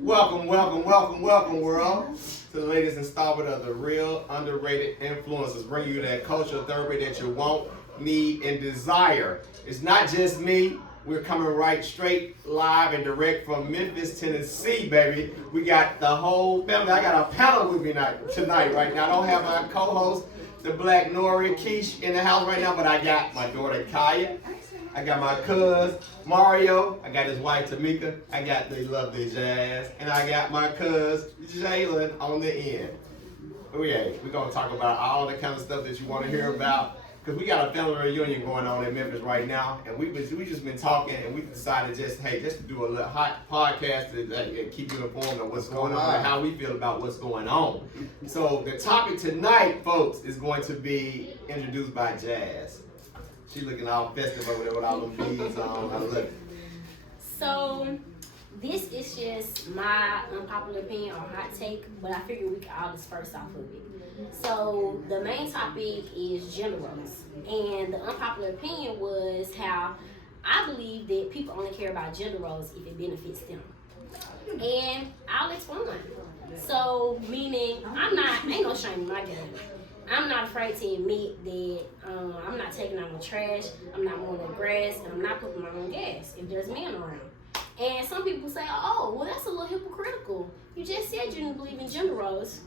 Welcome, welcome, welcome, welcome, world, to the latest installment of the Real Underrated Influencers, bringing you that cultural therapy that you want, need, and desire. It's not just me. We're coming right straight live and direct from Memphis, Tennessee, baby. We got the whole family. I got a panel with me tonight, right now. I don't have my co-host, the Black Nori, Keish, in the house right now, but I got my daughter, Kaya. I got my cousin, Mario. I got his wife, Tamika. I got the lovely Jazz. And I got my cousin, Jalen, on the end. Oh yeah, we're going to talk about all the kind of stuff that you want to hear about. Because we got a family reunion going on in Memphis right now. And we just been talking, and we decided just to do a little hot podcast to keep you informed on what's going on and how we feel about what's going on. So the topic tonight, folks, is going to be introduced by Jazz. She looking all festive over there with all them beads on. I love it. So, this is just my unpopular opinion or hot take, but I figured we could all disperse off of it. So, the main topic is gender roles. And the unpopular opinion was how I believe that people only care about gender roles if it benefits them. And I'll explain. So, meaning, ain't no shame in my game. I'm not afraid to admit that I'm not taking out no trash, I'm not mowing the grass, and I'm not cooking my own gas if there's men around. And some people say, oh, well, that's a little hypocritical. You just said you didn't believe in gender roles.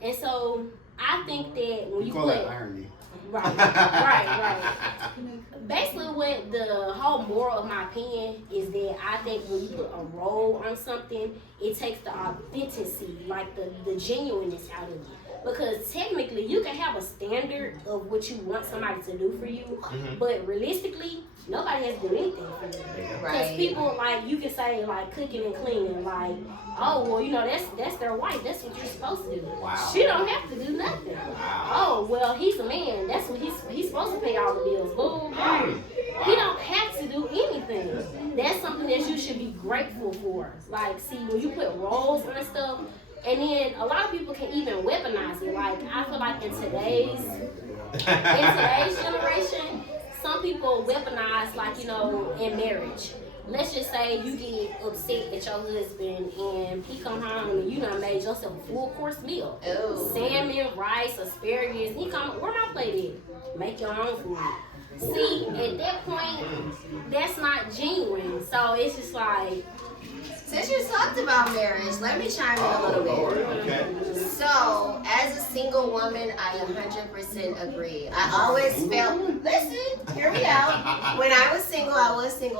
And so I think that when you call that irony. Right. Basically, what the whole moral of my opinion is that I think when you put a role on something, it takes the authenticity, like the genuineness out of it. Because technically, you can have a standard of what you want somebody to do for you, but realistically, nobody has to do anything for you. Because people, like, you can say, like, cooking and cleaning, like, oh, well, you know, that's their wife. That's what you're supposed to do. Wow. She don't have to do nothing. Wow. Oh, well, he's a man. That's what he's supposed to pay all the bills. Boom. He don't have to do anything. That's something that you should be grateful for. Like, see, when you put roles on stuff, and then a lot of people can even weaponize it. Like, I feel like in today's generation, some people weaponize, like, you know, in marriage. Let's just say you get upset at your husband and he come home and you done made yourself a full course meal. Ooh. Salmon, rice, asparagus. He come, where my plate at? Make your own food. See, at that point, that's not genuine. So it's just like, Since you talked about marriage, let me chime in a little bit. Lord. Okay. So, as a single woman, I 100% agree. I always felt, listen, hear me out. When I was single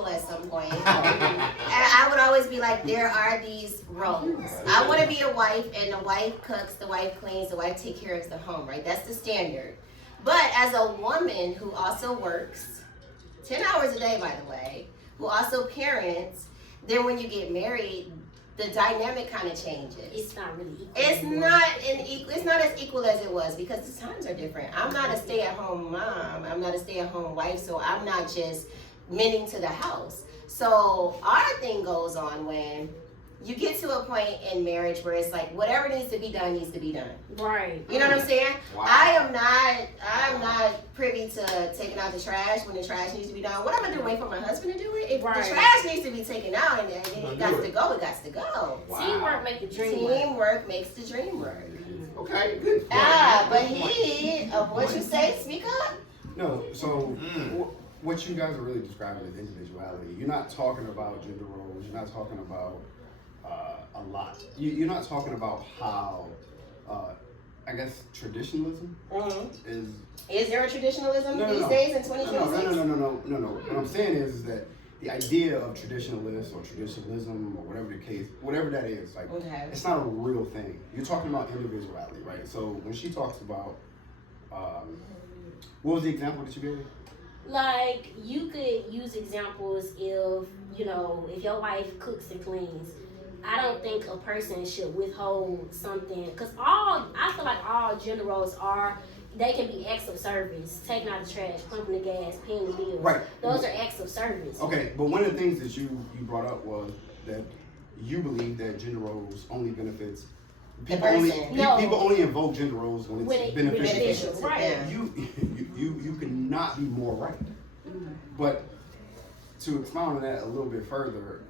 at some point. And I would always be like, there are these roles. I want to be a wife, and the wife cooks, the wife cleans, the wife takes care of the home, right? That's the standard. But as a woman who also works, 10 hours a day, by the way, who also parents, then when you get married, the dynamic kind of changes. it's not really equal. It's not as equal as it was because the times are different. I'm not a stay-at-home mom. I'm not a stay-at-home wife, so I'm not just mending to the house. So our thing goes on when you get to a point in marriage where it's like whatever needs to be done needs to be done. Right. You know what I'm saying? Wow. I'm not privy to taking out the trash when the trash needs to be done. What I'm gonna do? Wait for my husband to do it? If Right. the trash needs to be taken out and it got to go, it got to go. Wow. Teamwork make the dream work. Teamwork makes the dream work. Okay, good. But what you say? Speak up. No, so what you guys are really describing is individuality. You're not talking about gender roles. You're not talking about a lot. You're not talking about how, I guess, traditionalism Is there a traditionalism these no. days in 2026? No. What I'm saying is that the idea of traditionalist or traditionalism or whatever the case, whatever that is, like, it's not a real thing. You're talking about individuality, right? So when she talks about, what was the example that you gave? Like, you could use examples if, you know, if your wife cooks and cleans. I don't think a person should withhold something, because I feel like all gender roles they can be acts of service. Taking out the trash, pumping the gas, paying the bills. Right. Those are acts of service. Okay, but one of the things that you brought up was that you believe that gender roles only benefits people. People only invoke gender roles when it's beneficial. Right. Yeah. You cannot be more right. But to expound on that a little bit further,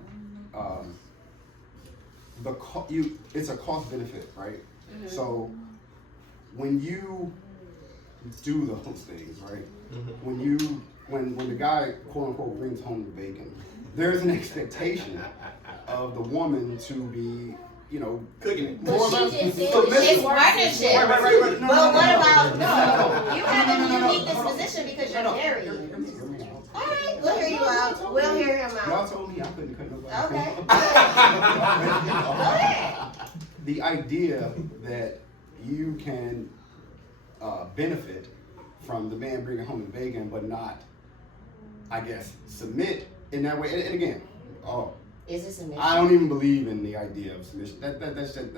it's a cost benefit, right? Mm-hmm. So when you do those things, right? When the guy quote unquote brings home the bacon, there's an expectation of the woman to be, Cooking it. But she just said It's that partnership. Right. But what about no? You have a unique disposition because you're married. All right, we'll hear you out. We'll hear him Y'all out. told me I couldn't cut nobody. Okay. Go ahead. The idea that you can benefit from the man bringing home the bacon, but not, I guess, submit in that way. And again, Is this a mission? I don't even believe in the idea of submission. That's just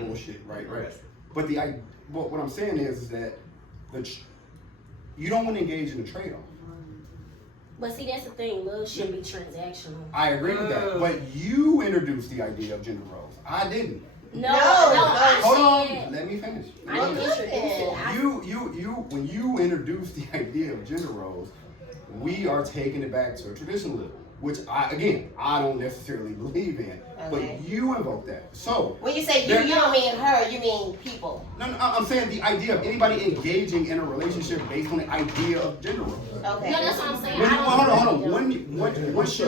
bullshit, right? But what I'm saying is that you don't want to engage in a trade-off. But see, that's the thing. Love shouldn't be transactional. I agree with that. But you introduced the idea of gender roles. I didn't. No, Hold I said, on, let me finish. I didn't introduce it. When you introduced the idea of gender roles, we are taking it back to a traditionalism, which I don't necessarily believe in. Okay. But you invoke that. So When you say you don't mean her, you mean people. no, I'm saying the idea of anybody engaging in a relationship based on the idea of gender roles. Okay. No, that's what I'm saying. Hold on. Once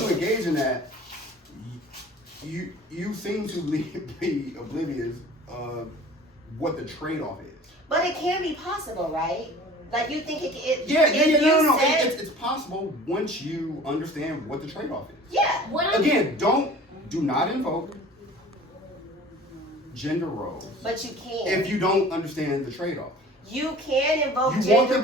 you engage in that, you seem to be oblivious of what the trade-off is. But it can be possible, right? Like you think It's possible once you understand what the trade-off is. Yeah. Again, do not invoke gender roles But you can. if you don't understand the trade-off. You can invoke You gender want the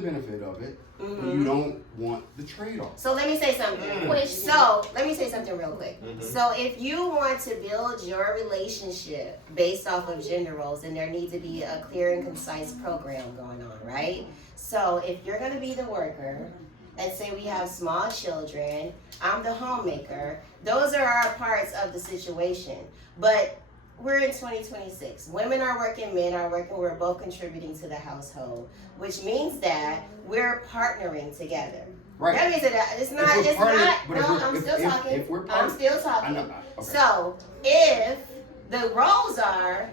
benefit of it, but you don't want the trade-off. So let me say something. So let me say something real quick. So if you want to build your relationship based off of gender roles, then there needs to be a clear and concise program going on, right? So if you're going to be the worker, let's say we have small children, I'm the homemaker. Those are our parts of the situation. But we're in 2026. Women are working, men are working. We're both contributing to the household, which means that we're partnering together. Right. That means that it's not. I'm still talking. Okay. So if the roles are,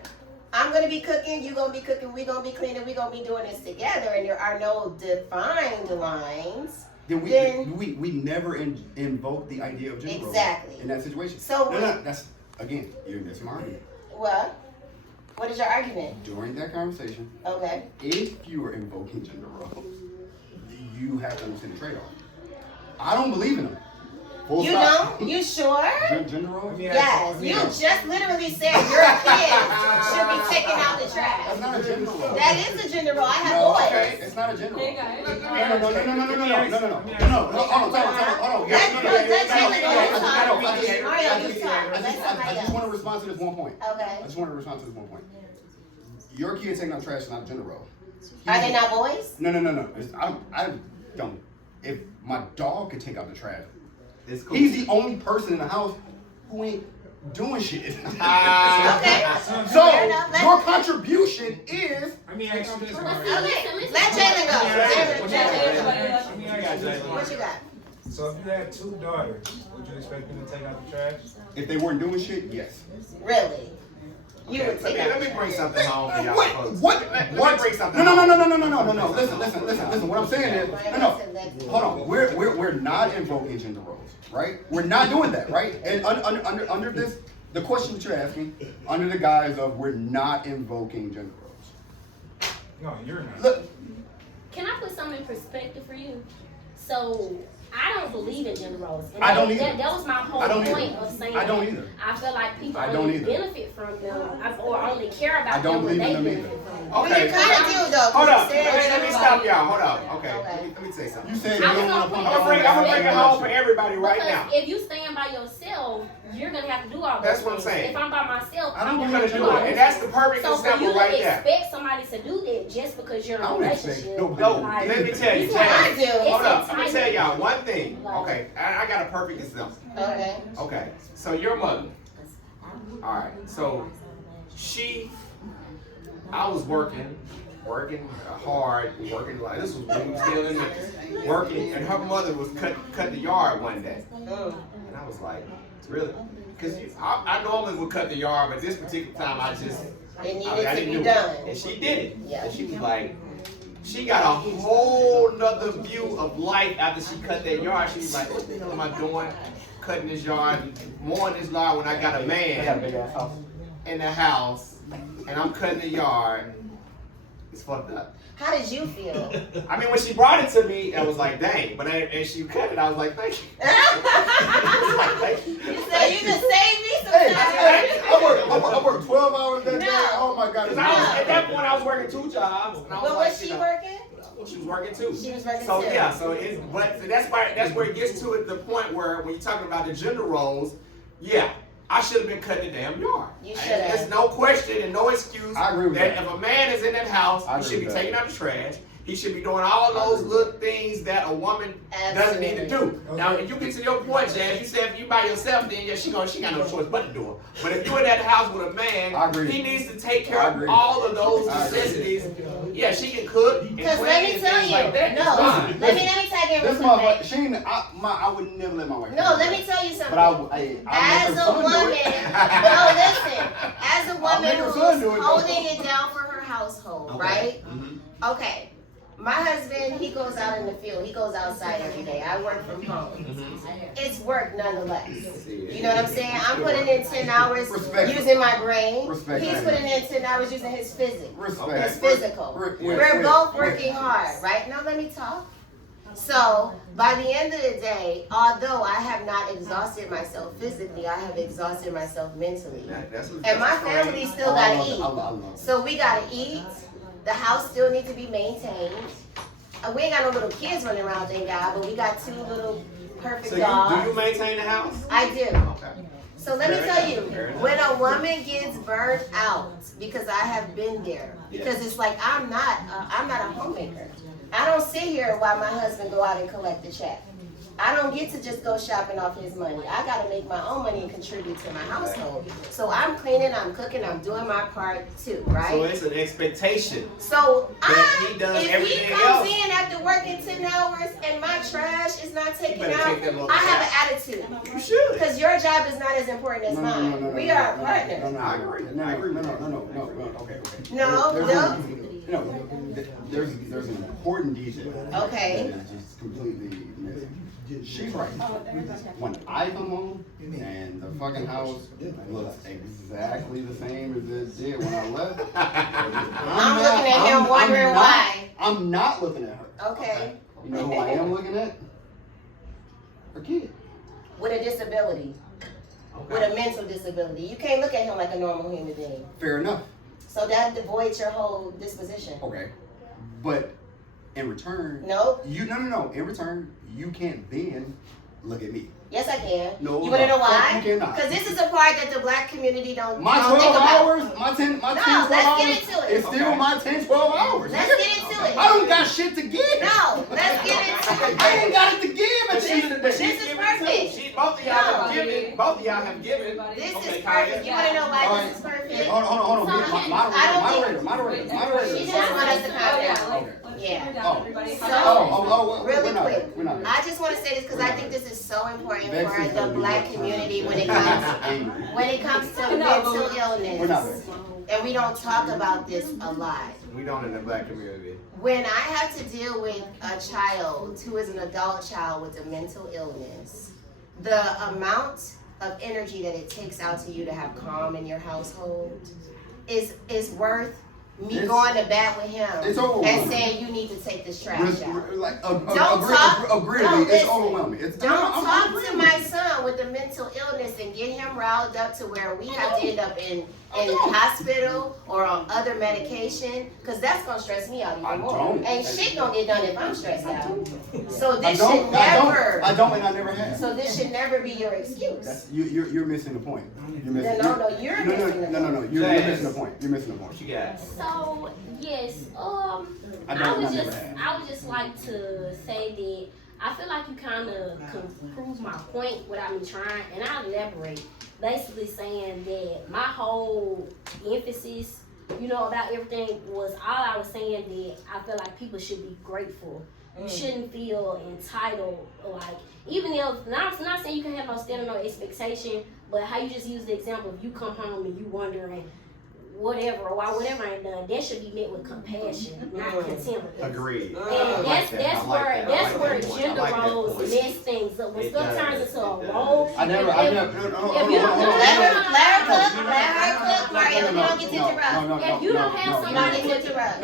I'm gonna be cooking, you gonna be cooking, we gonna be cleaning, we gonna be doing this together, and there are no defined lines. Then we never invoke the idea of gender roles in that situation. So that's again, you're missing my argument. What is your argument? During that conversation, Okay. if you are invoking gender roles, you have to understand the trade-off. I don't believe in them. Full You stop. don't? You sure? Gender roles? Yes. You just literally said your kids should be taking out the trash. That's not a gender role. That is a gender role. I have No, boys. okay, it's not a gender role. No. I just want to respond to this one point. Okay. Your kid taking out trash is not a gender role. Are they not boys? No. I don't. If my dog could take out the trash, It's cool. he's the only person in the house who ain't doing shit. Okay. So Fair enough. your contribution is. Let me ask you this, Okay. Mario. Let Jalen go. Let Jalen. me ask you, Jalen. What you got? So if you had 2 daughters, would you expect them to take out the trash? If they weren't doing shit, yes. Really? You would take Let me bring something home for y'all. folks. What? Let me bring something No. home. Listen. What I'm saying is, no. Hold on. We're not invoking gender roles, right? We're not doing that, right? And under this, the question that you're asking, under the guise of we're not invoking gender roles. No, you're not. Look, Can I put something in perspective for you? So I don't believe in gender roles. And I don't either. That was my whole I don't point either. of saying I don't that either. I feel like people I don't only either. benefit from them or only care about I don't them when believe they in them benefit either. from them. Well, you Okay. kind of do though. Hold up. You said Let me stop y'all. Hold up. Okay. Okay. Let me say something. you said I you don't was want to gonna put put- I'm gonna bring it home for everybody right Because now. if you stand by yourself, you're gonna have to do all those That's what I'm things. saying. If I'm by myself, I don't I'm want gonna to do do all it. those And that's the things. perfect So for example you right to there. expect somebody to do that just because you're in I a don't expect relationship, nobody. No, like, let me tell you. it's what I Jay. do. Hold It's up. Let me entitled. tell y'all one thing. Okay. I got a perfect example. Okay. Okay. So your mother. All right. So I was working hard, working like this was when we were still in the working, and her mother was cut the yard one day. And I was like, really? Because I normally would cut the yard, but this particular time I just, It needed I to didn't be do done. it. And she did it. Yeah. And she was like, she got a whole nother view of life after she cut that yard. She was like, what the hell am I doing? Cutting this yard, mowing this yard when I got a man in the house, and I'm cutting the yard. It's fucked up. How did you feel? I mean, when she brought it to me, I was like, dang. But and she cut it, I was like, thank you. Thank you. You said you just saved me some Hey, time. I worked 12 hours that day. No. Oh my God. 'Cause at that point, I was working 2 jobs. And I was But like, was she you know, working? She was working too. She was working so too. yeah, so that's where it gets to it, the point where when you're talking about the gender roles, yeah, I should have been cutting the damn yard. You should have. There's no question and no excuse I agree with that that. if a man is in that house, I he agree should be with that. taking out the trash. He should be doing all those little things that a woman doesn't need to do. Okay. Now, if you get to your point, Jazz, you said if you by yourself, then yeah, she got no choice but to do it. But if you're in that house with a man, I agree. he needs to take care I of agree. all of those I agree. necessities. Yeah, she can cook and Because clean let me and tell things you, like that. no, It's fine. let me tag in This with motherfucker, something. she ain't, I would never let my wife. No, do let that. me tell you something. But I As make a her son do woman, it. no, listen. As a I'll woman make her who's son do it, though. holding it down for her household, Okay. right? Mhm. Okay. My husband, he goes out in the field. He goes outside every day. I work from home. It's work nonetheless. You know what I'm saying? I'm putting in 10 hours Respect. using my brain. Respect. He's putting in 10 hours using his physics. Respect. His physical. We're both working hard, right? Now let me talk. So, by the end of the day, although I have not exhausted myself physically, I have exhausted myself mentally. And my family still gotta eat. I love it. So we gotta eat. The house still needs to be maintained. We ain't got no little kids running around, thank God, but we got 2 little perfect So do dogs. you maintain the house? I do. Okay. So let me Fair tell enough, you, fair enough. when a woman gets burned out, because I have been there, because Yes. it's like I'm not a homemaker. I don't sit here while my husband go out and collect the check. I don't get to just go shopping off his money. I gotta make my own money and contribute to my household. So I'm cleaning, I'm cooking, I'm doing my part too, So right? it's an expectation. So That he does if he everything comes else. in after working 10 hours and my trash is not taken better out, take that little I have back. an attitude. You should. Because your job is not as important as mine. We are partners. I agree. I agree. No, okay. No, There's an important detail. Okay. That is just completely missing. She's right. When I come home and the fucking house looks exactly the same as it did when I left, I'm looking at him wondering why. I'm not looking at her. Okay. You know who I am looking at? Her kid. With a disability. With a mental disability. You can't look at him like a normal human being. Fair enough. So that devoids your whole disposition. Okay. But in return, No? no. In return, you can't then look at me. Yes, I can. No, You want to know no, why? you cannot. Because this is a part that the black community don't My think 12 about. hours, my 10, 12 let's hours get into it. is still my 10, 12 hours. Let's get into it. I don't got shit to give. No, let's get into it. I ain't got it to give at the end of the This day. is perfect. Both of y'all have given. Both of y'all have given. This Okay, is Kaya. perfect. You want to know why All this right. is perfect? Hold on. Moderator. She just want us to calm down. Okay. Yeah. Oh, Really we're not quick, there. We're not there. I just want to say this because I think this is so important Vex for is the gonna be black next community time. when it comes to mental We're not illness. there. And we don't talk about this a lot. We don't in the black community. When I have to deal with a child who is an adult child with a mental illness, the amount of energy that it takes out to you to have calm in your household is worth me It's- going to bat with him it's overwhelming. and saying you need to take this trash out. Like, Don't it's listen. overwhelming. Don't talk to my son with a mental illness and get him riled up to where we have to end up in hospital or on other medication, because that's gonna stress me out I even more. don't. Ain't shit gonna get done if I'm stressed out. So I this should never. I don't, and I never have. So this should never be your excuse. That's you're missing the point. You're missing. No, you're missing the point. No. You're missing the point. You're missing the point. What you got? So yes, I I don't would just like to say that I feel like you kind of can prove my point without me trying, and I'll elaborate. Basically saying that my whole emphasis, about everything was all I was saying that I feel like people should be grateful you shouldn't feel entitled. Like, even if, not saying you can have no standard, no expectation, but how you just use the example, if you come home and you wondering whatever, or why whatever ain't done, that should be met with compassion, not contempt. Agreed. And that's where gender roles mess things up. When stuff turns into a role, I never. Let her cook, Mario. You don't get to interrupt. If you don't have somebody to interrupt.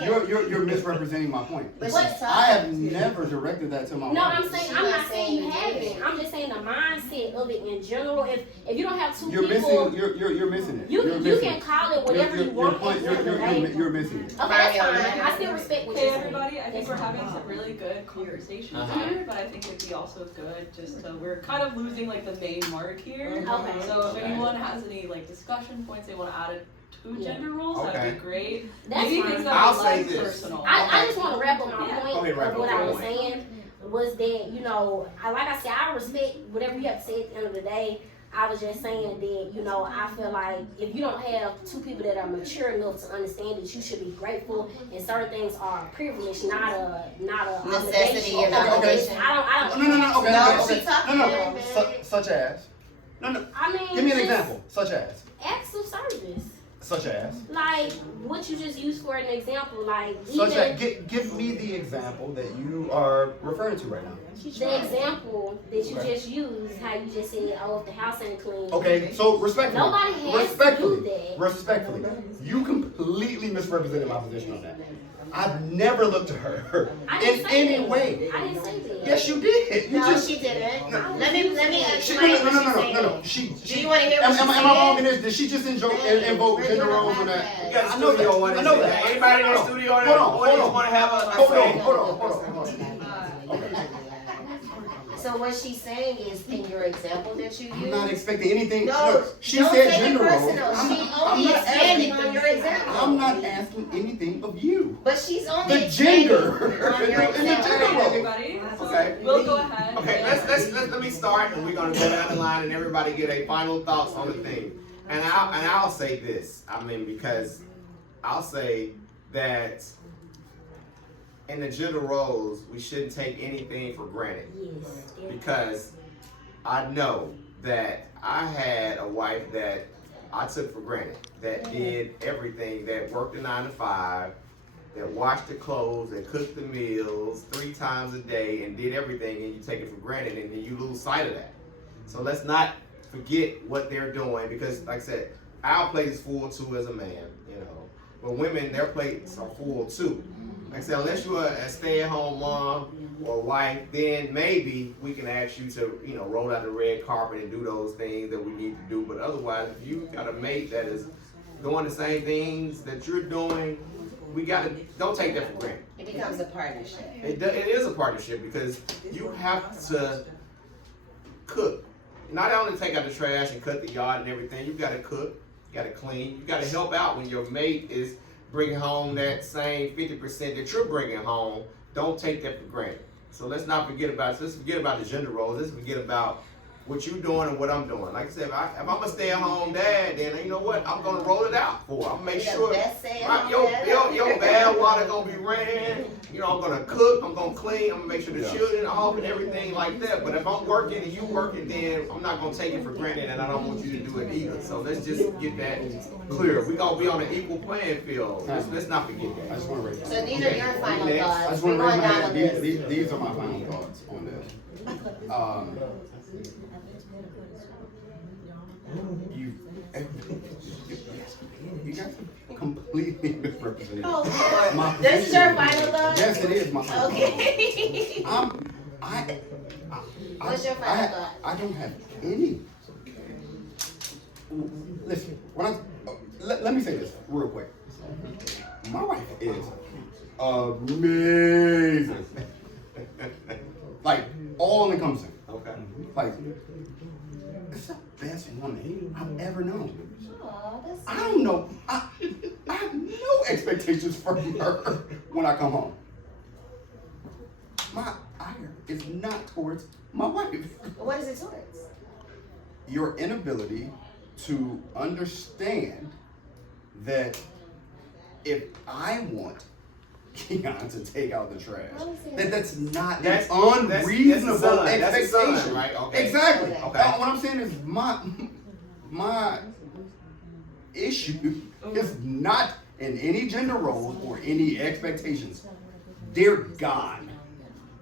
No. You're misrepresenting my point. But I have never directed that to my wife. No, I'm not saying you haven't. I'm just saying the mindset of it in general. If you don't have two You're people, you're missing it. you can call it whatever you want. You're missing it. Okay, that's fine. I still respect what Hey you're saying. everybody, I think we're having some really good conversations here, but I think it'd be also good just to, we're kind of losing like the main mark here. Okay. So if anyone has any like discussion points they want to add to gender roles, that'd be great. That's Maybe fine. things that I'll are say less this. personal. I just want to wrap up my point of what I was point. saying was that, you know, like I said, I respect whatever you have to say at the end of the day. I was just saying that, you know, I feel like if you don't have two people that are mature enough to understand that you should be grateful and certain things are a privilege, not a necessity obligation. and obligation. I don't. Okay. Such as. No. I mean, Give me an just example. Such as. acts of service. Such as. Like what you just used for an example, like Such even as. Give me the example that you are referring to right now. the example that you just used, how you just said, oh, if the house ain't clean. Okay, so respectfully. Nobody has to do that. Respectfully. You completely misrepresented my position on that. I've never looked to her I in didn't say any that. way. I didn't say that. Yes, you did. You No, just. she didn't. No. Let me She, explain what she's saying. no. Do you want to hear what she's am I saying? wrong in this? Did she just invoke gender roles on that? You got I know studio that. one. I know that. Anybody in the studio Hold on. want to have a Hold on. So what she's saying is, in your example that you I'm used, not expecting anything. no, Look, she don't said take it gender roles. personal. She I'm only not expanded asking- on your example. I'm not asking anything of you. But she's only The expanding gender. on your In the example. gender Alright, role. everybody. So Okay. we'll go ahead. Okay, let me start, and we're gonna go down the line, and everybody get a final thoughts on the thing. And I'll say this. I mean, because I'll say that in the gender roles, we shouldn't take anything for granted. Yes. Because I know that I had a wife that I took for granted, that did everything, that worked a 9 to 5, that washed the clothes, that cooked the meals 3 times a day, and did everything, and you take it for granted, and then you lose sight of that. So let's not forget what they're doing, because like I said, our plate is full too as a man, you know. But women, their plates are full too. Like I said, unless you're a stay-at-home mom or wife, then maybe we can ask you to, you know, roll out the red carpet and do those things that we need to do. But otherwise, if you got a mate that is doing the same things that you're doing, don't take that for granted. It becomes a partnership. It is a partnership because you have to cook. Not only take out the trash and cut the yard and everything, you got to cook, you got to clean, you got to help out when your mate is bringing home that same 50% that you're bringing home. Don't take that for granted. So let's not forget about it. Let's forget about the gender roles. Let's forget about what you're doing and what I'm doing. Like I said, if I'm a stay-at-home dad, then you know what? I'm gonna roll it out for her. I'm gonna make sure your bad water gonna be ran. You know, I'm gonna cook, I'm gonna clean, I'm gonna make sure the children are off and everything like that. But if I'm working and you working, then I'm not gonna take it for granted, and I don't want you to do it either. So let's just get that clear. We gonna be on an equal playing field. Let's not forget I that. just want to raise. So these are your final Next. I thoughts. just We're want to raise going my down hand. the list. These are my final thoughts on this. You guys completely misrepresented my This is position. your final thought? Yes, it is my final Okay. thought. What's your final thought? I don't have any. Listen, let me say this real quick. My wife is amazing. Like, all encompassing. Okay. Like, it's the best woman I've ever known. Aw, that's I don't know. I have no expectations from her when I come home. My ire is not towards my wife. What is it towards? Your inability to understand that if I want Keon to take out the trash. That's not That's an unreasonable that's the son, expectation. right? Okay. Exactly. Okay. What I'm saying is my issue is not in any gender roles or any expectations. They're gone.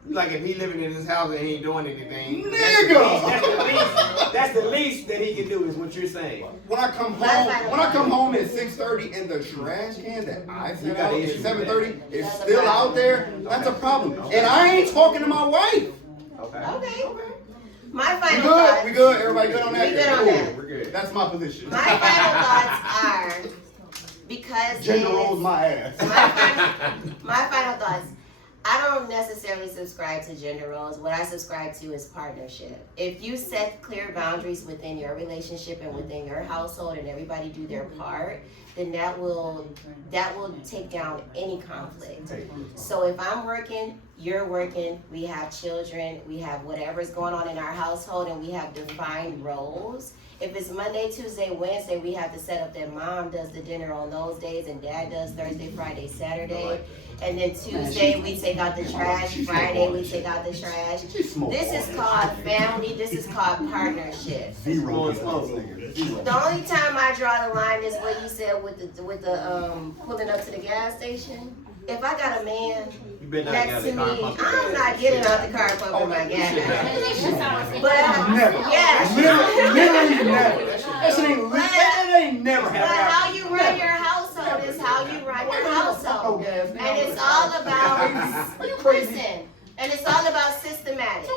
Like if he living in his house and he ain't doing anything, Nigga! that's the least that he can do is what you're saying. When I come home at 6:30 and the trash can that I set out at 7:30 is still out there, that's a problem. And I ain't talking to my wife. Okay. My We final good? thoughts. We good? Everybody good on that? We good on Cool. that. We're good. That's my position. My final thoughts are because Gender roles my ass. my final thoughts. I don't necessarily subscribe to gender roles. What I subscribe to is partnership. If you set clear boundaries within your relationship and within your household and everybody do their part, then that will take down any conflict. So if I'm working, you're working, we have children, we have whatever's going on in our household, and we have defined roles. If it's Monday, Tuesday, Wednesday, we have to set up that mom does the dinner on those days and dad does Thursday, Friday, Saturday. And then Tuesday we take out the trash, Friday we take out the trash. This is called family, this is called partnership. Zero. The only time I draw the line is what you said with the pulling up to the gas station. If I got a man next to me, I'm not getting out the car pumping my gas. But Never. yes. Literally never. That ain't never But happened. how you run your household is how you run your household. And it's all about, listen, and it's all about systematic.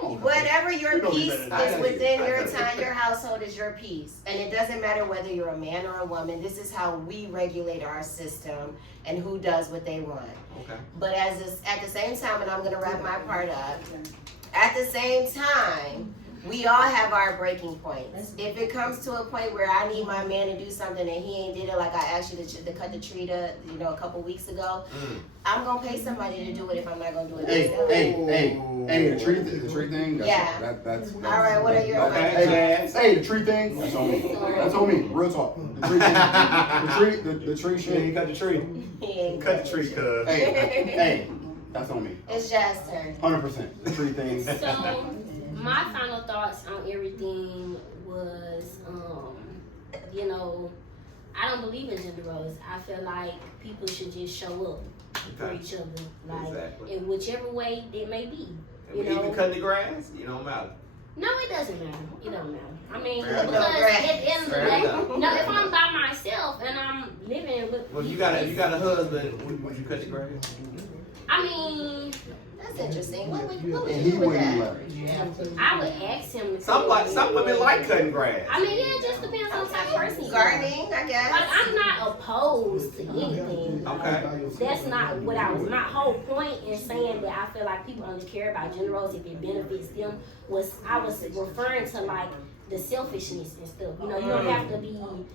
Whatever your piece is within your time, your household is your piece. And it doesn't matter whether you're a man or a woman. This is how we regulate our system and who does what they want. Okay. But at the same time, and I'm going to wrap my part up, at the same time, we all have our breaking points. If it comes to a point where I need my man to do something and he ain't did it, like I asked you to cut the tree a couple weeks ago, I'm gonna pay somebody to do it if I'm not gonna do it myself. Hey, the tree thing. That's All right, what are your Hey, the tree thing. That's on me. That's on me. Real talk. The tree shit. You cut the tree. Cut the tree, cuz. Hey, that's on me. It's just her. 100%. The tree thing. So my final thoughts on everything was, I don't believe in gender roles. I feel like people should just show up for each other, in whichever way it may be. Even cutting the grass, it don't matter. No, it doesn't matter. It don't matter. I mean, Fair because enough. at the end of the Fair day, enough. no, if I'm by myself and I'm living with, Well, if you got a husband, would you cut the grass? I mean, That's interesting. What would And you he do with wouldn't that? leverage. I would ask him. Some women like cutting grass. I mean, yeah, it just depends on the type of person you are. Gardening, I guess. Like, I'm not opposed to anything. Okay. That's not what I was. My whole point in saying that I feel like people only care about gender roles if it benefits them I was referring to like the selfishness and stuff. You don't have to be. When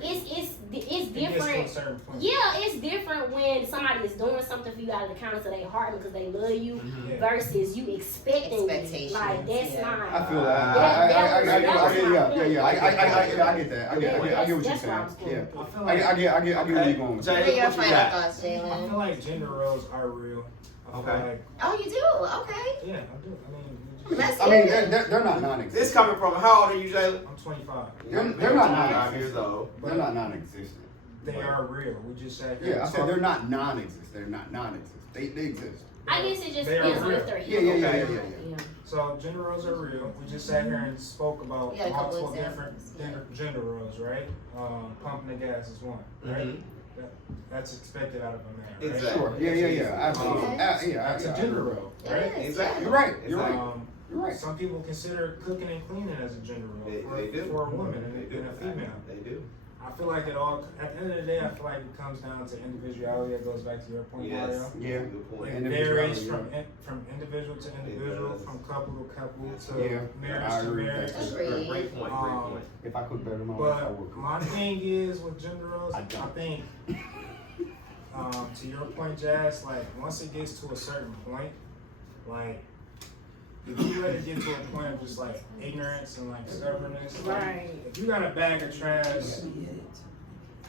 it's different. Yeah, it's different when somebody is doing something for you out of the kindness of their heart because they love you versus you expecting it. Like that's not. I feel that. I get that. I get what you're saying. Yeah. I get where you're going. What are your final thoughts, I Jalen? feel like gender roles are real. I feel like, Oh, you do? Okay. yeah, I do. Let's I hear mean, it. they're not non-existent. This coming from how old are you, Jalen? I'm 25. They're not 5 non-existent. years old. They're not non-existent. They are real. We just sat here. Yeah, I and said talked. they're not non-existent. They're not non-existent. They exist. I guess it just They are depends on real. if they're Yeah. Yeah. So gender roles are real. We just sat here and spoke about Yeah, a couple multiple different examples. gender roles, right? Pumping the gas is one, right? Mhm. That's expected out of a man, right? Exactly. Sure. Yeah. Absolutely. That's a gender role, right? Yes, Exactly. You're right. You're right. Um, You're right. Some people consider cooking and cleaning as a gender role They do. for a woman and They do. a female. They do. I feel like at the end of the day, I feel like it comes down to individuality. That goes back to your point, Yes. Mario. Yeah. Good point. It Individuality, varies yeah. from individual to individual, does. from couple to couple to Yeah, marriage I to agree with marriage. that. Agreed. Great point. If I could better my wife, I But would. my thing is with gender roles, I think, to your point, Jazz, like once it gets to a certain point, like if you let it get to a point of just like ignorance and like stubbornness, Right. if you got a bag of trash,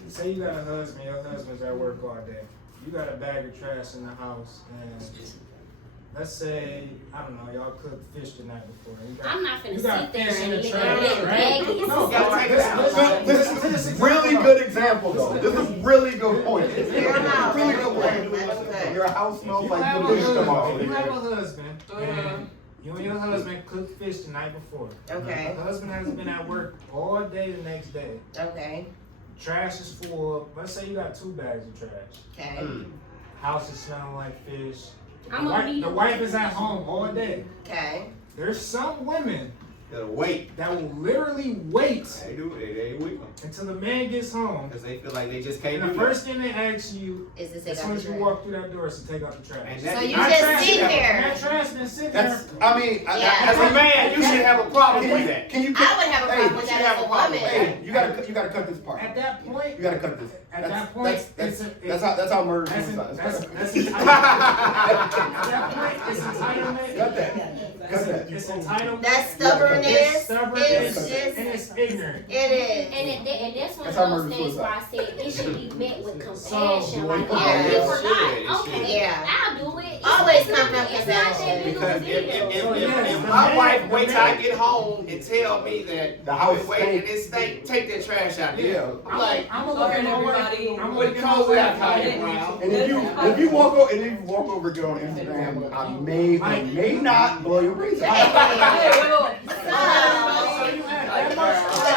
say you got a husband, your husband's at work all day, you got a bag of trash in the house, and let's say, I don't know, y'all cooked fish the night before. I'm not finna you got sit there fish in and the let trash, that right? bag No, gotta take it out. This is really good example though. This is really good point. Your house. Really good Let point. them cook. Your house smells If like you good fish have tomorrow. a husband, and you and your husband cooked fish the night before. Okay. The husband has been at work all day the next day. Okay. Trash is full. Let's say you got 2 bags of trash. Okay. House is smelling like fish. I'm gonna need The wife is at home all day. Okay. There's some women Gotta wait. that will literally wait They do. They wait until the man gets home. because they feel like they just can't And do the first thing they ask you Is this as take soon out as the you trash? walk through that door is to take out the trash. And So that, you That just trash- sit That there. trash been sitting That's, there. I mean, Yeah. as a man, you should have a problem with that. Can you? I would have a problem with you that have as a a problem woman. with Hey, you gotta cut this part. At that point, You gotta cut this. At that point, That's how murder that's suicide. that's entitlement. At that point, it's entitlement. Cut that. Cut that. It's entitlement. That stubbornness It's stubbornness is and just, it's ignorant. it is. And that's one That's of how those murder things where suicide. I said it should be met with So, compassion. Like, oh, yeah, you it forgot. should. Okay, Yeah. I'll do it. Always come from It's not that compassion. big of a Because deal. if my wife wait till I get home and tell me that The house "Been waiting stink." this stink, take that trash out there. Yeah. I'm like, I'm gonna All look at right, my wife. everybody. I'm with looking at my cold wife. outside around. And if you walk over and go on Instagram, I may or may not blow your brains out. Hey, wait, wait, wait. So you have that much.